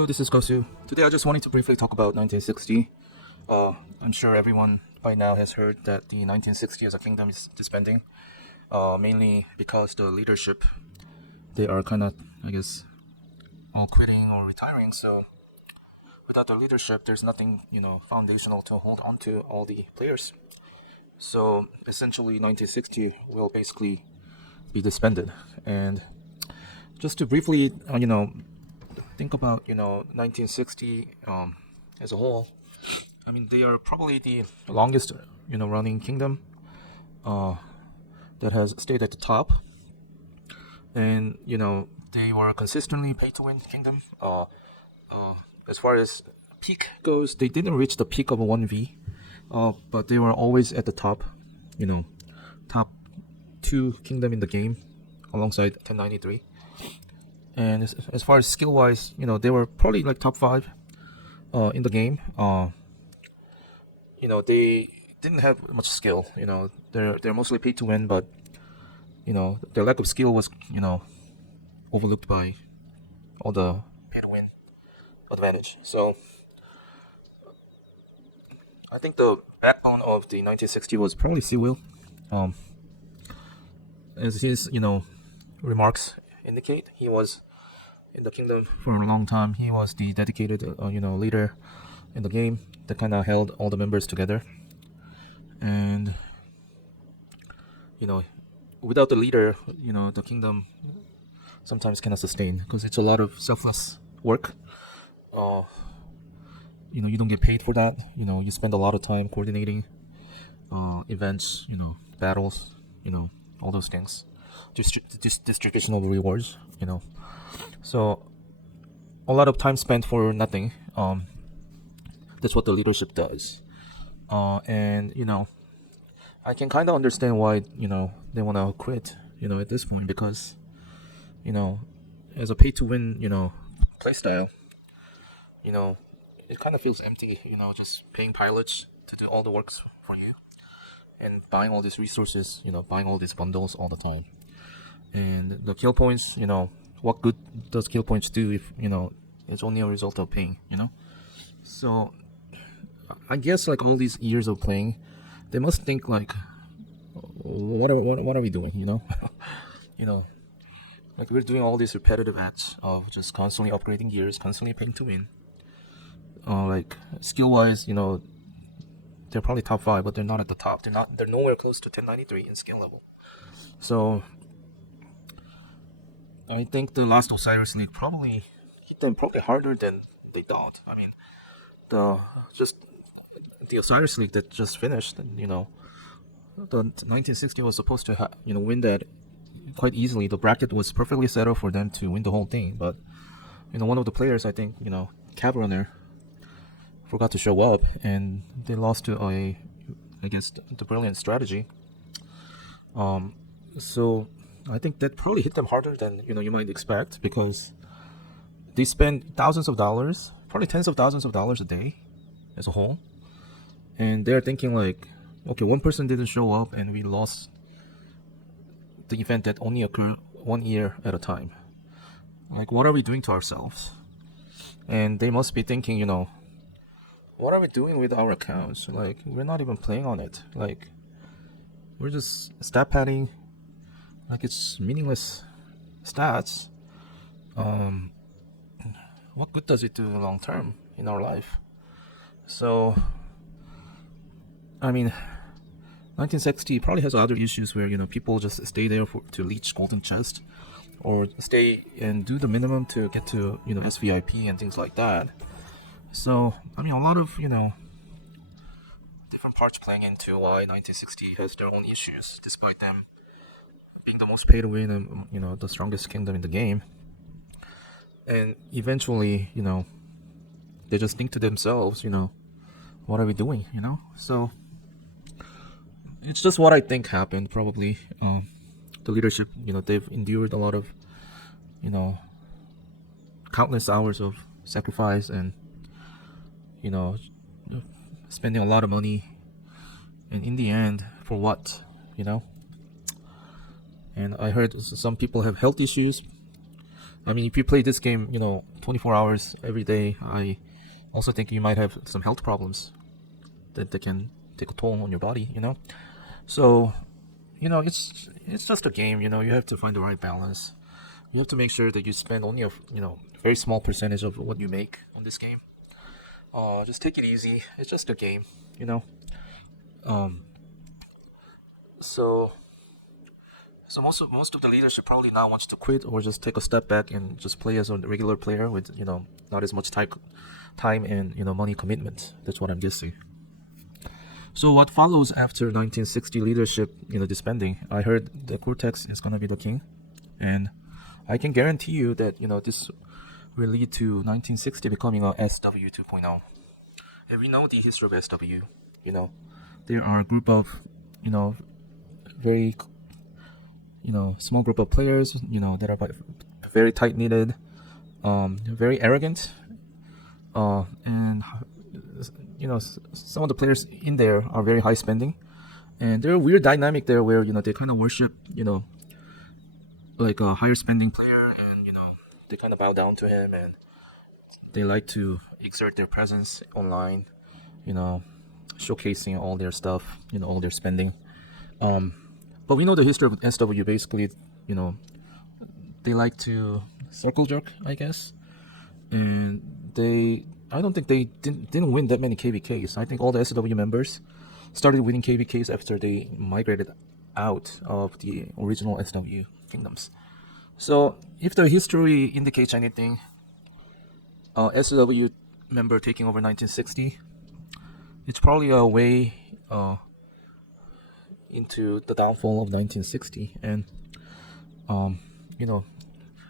Hello, this is Gosu. Today I just wanted to briefly talk about 1960. I'm sure everyone by now has heard that the 1960 as a kingdom is disbanding, mainly because the leadership, they are kind of, I guess, all quitting or retiring. So without the leadership, there's nothing, foundational to hold on to all the players. So essentially 1960 will basically be disbanded. And just to briefly, think about 1960 as a whole. I mean, they are probably the longest running kingdom that has stayed at the top, and they were consistently pay to win kingdom. As far as peak goes, they didn't reach the peak of a 1v, but they were always at the top, top 2 kingdom in the game alongside 1093. And as far as skill wise, they were probably like top 5 in the game. They didn't have much skill. They're mostly paid to win, but their lack of skill was overlooked by all the pay to win advantage. So I think the backbone of the 1960 was probably Siwil. As his remarks indicate, he was in the kingdom for a long time. He was the dedicated leader in the game that kind of held all the members together. And without the leader, the kingdom sometimes cannot sustain, because it's a lot of selfless work. You don't get paid for that. You spend a lot of time coordinating events, battles, all those things. Distribution of rewards, So a lot of time spent for nothing. That's what the leadership does. And I can kind of understand why they want to quit at this point, because as a pay to win play style, it kind of feels empty, just paying pilots to do all the works for you and buying all these resources, buying all these bundles all the time. And the kill points, what good does kill points do if it's only a result of paying, So I guess like all these years of playing, they must think like, what are we doing, like we're doing all these repetitive acts of just constantly upgrading gears, constantly paying to win. Like skill wise, they're probably top 5, but they're not at the top. They're nowhere close to 1093 in skill level. So I think the last Osiris League probably hit them probably harder than they thought. I mean, the Osiris League that just finished, the 1960 was supposed to win that quite easily. The bracket was perfectly set up for them to win the whole thing, but one of the players, I think, Cab Runner, forgot to show up, and they lost to the brilliant strategy. So I think that probably hit them harder than you might expect, because they spend thousands of dollars, probably tens of thousands of dollars a day as a whole, and they're thinking like, okay, one person didn't show up and we lost the event that only occurred 1 year at a time. Like, what are we doing to ourselves? And they must be thinking, what are we doing with our accounts? Like, we're not even playing on it. Like, we're just stat padding. Like, it's meaningless stats. What good does it do long term in our life? So, I mean, 1960 probably has other issues where people just stay there to leech golden chest, or stay and do the minimum to get to SVIP and things like that. So I mean, a lot of different parts playing into why 1960 has their own issues, despite them being the most pay to win and the strongest kingdom in the game. And eventually, they just think to themselves, what are we doing? So it's just what I think happened. Probably the leadership, they've endured a lot of countless hours of sacrifice, and spending a lot of money, and in the end, for what? And I heard some people have health issues. I mean, if you play this game, 24 hours every day, I also think you might have some health problems that can take a toll on your body. So, it's just a game. You have to find the right balance. You have to make sure that you spend only a very small percentage of what you make on this game. Just take it easy. It's just a game. Um, so so most of the leadership probably now wants to quit or just take a step back and just play as a regular player with not as much time and money commitment. That's what I'm guessing. So what follows after 1960 leadership disbanding? I heard the Cortex is gonna be the king, and I can guarantee you that this will lead to 1960 becoming a SW 2.0. And we know the history of SW. There are a group of very small group of players that are very tight knitted, very arrogant, and some of the players in there are very high spending, and there's a weird dynamic there where they kind of worship like a higher spending player, and they kind of bow down to him, and they like to exert their presence online, showcasing all their stuff, all their spending. But we know the history of SW. Basically, they like to circle jerk, I guess, and I don't think they didn't win that many KVKs. I think all the SW members started winning KVKs after they migrated out of the original SW kingdoms. So if the history indicates anything, SW member taking over 1960, it's probably a way into the downfall of 1960, and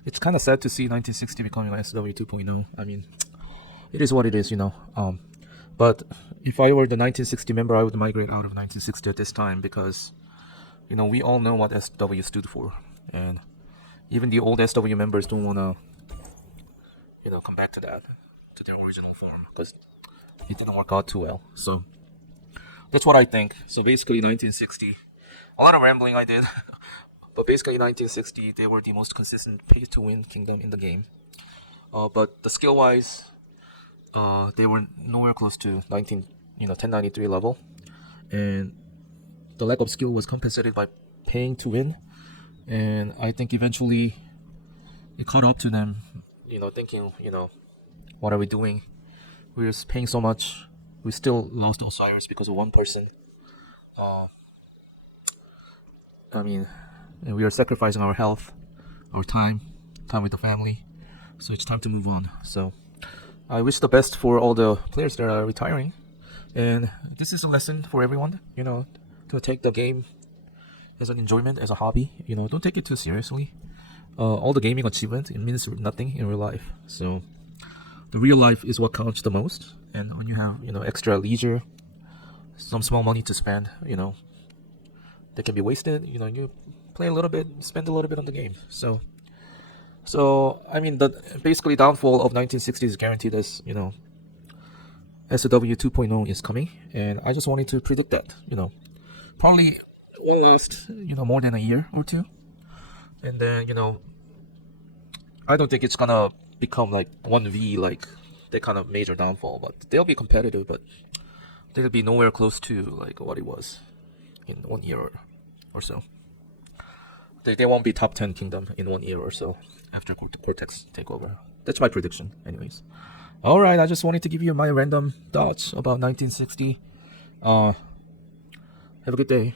it's kind of sad to see 1960 becoming SW 2.0. I mean, it is what it is. But if I were the 1960 member, I would migrate out of 1960 at this time, because we all know what SW stood for, and even the old SW members don't want to come back to their original form, because it didn't work out too well. So that's what I think. So basically 1960, a lot of rambling I did, but basically 1960, they were the most consistent pay-to-win kingdom in the game. But the skill-wise, they were nowhere close to 1093 level, and the lack of skill was compensated by paying to win. And I think eventually it caught up to them, thinking, what are we doing? We're just paying so much. We still lost Osiris because of one person. And we are sacrificing our health, our time with the family. So it's time to move on. So I wish the best for all the players that are retiring. And this is a lesson for everyone, to take the game as an enjoyment, as a hobby. Don't take it too seriously. All the gaming achievement, it means nothing in real life. So the real life is what counts the most. And when you have, extra leisure, some small money to spend, that can be wasted, you play a little bit, spend a little bit on the game. So the basically downfall of 1960 is guaranteed, as SW 2.0 is coming, and I just wanted to predict that. Probably won't last more than a year or two, and then I don't think it's gonna become like 1v like the kind of major downfall, but they'll be competitive, but they'll be nowhere close to like what it was in 1 year or so. They won't be top 10 kingdom in 1 year or so after Cortex takeover. That's my prediction, anyways. All right, I just wanted to give you my random thoughts about 1960. Have a good day.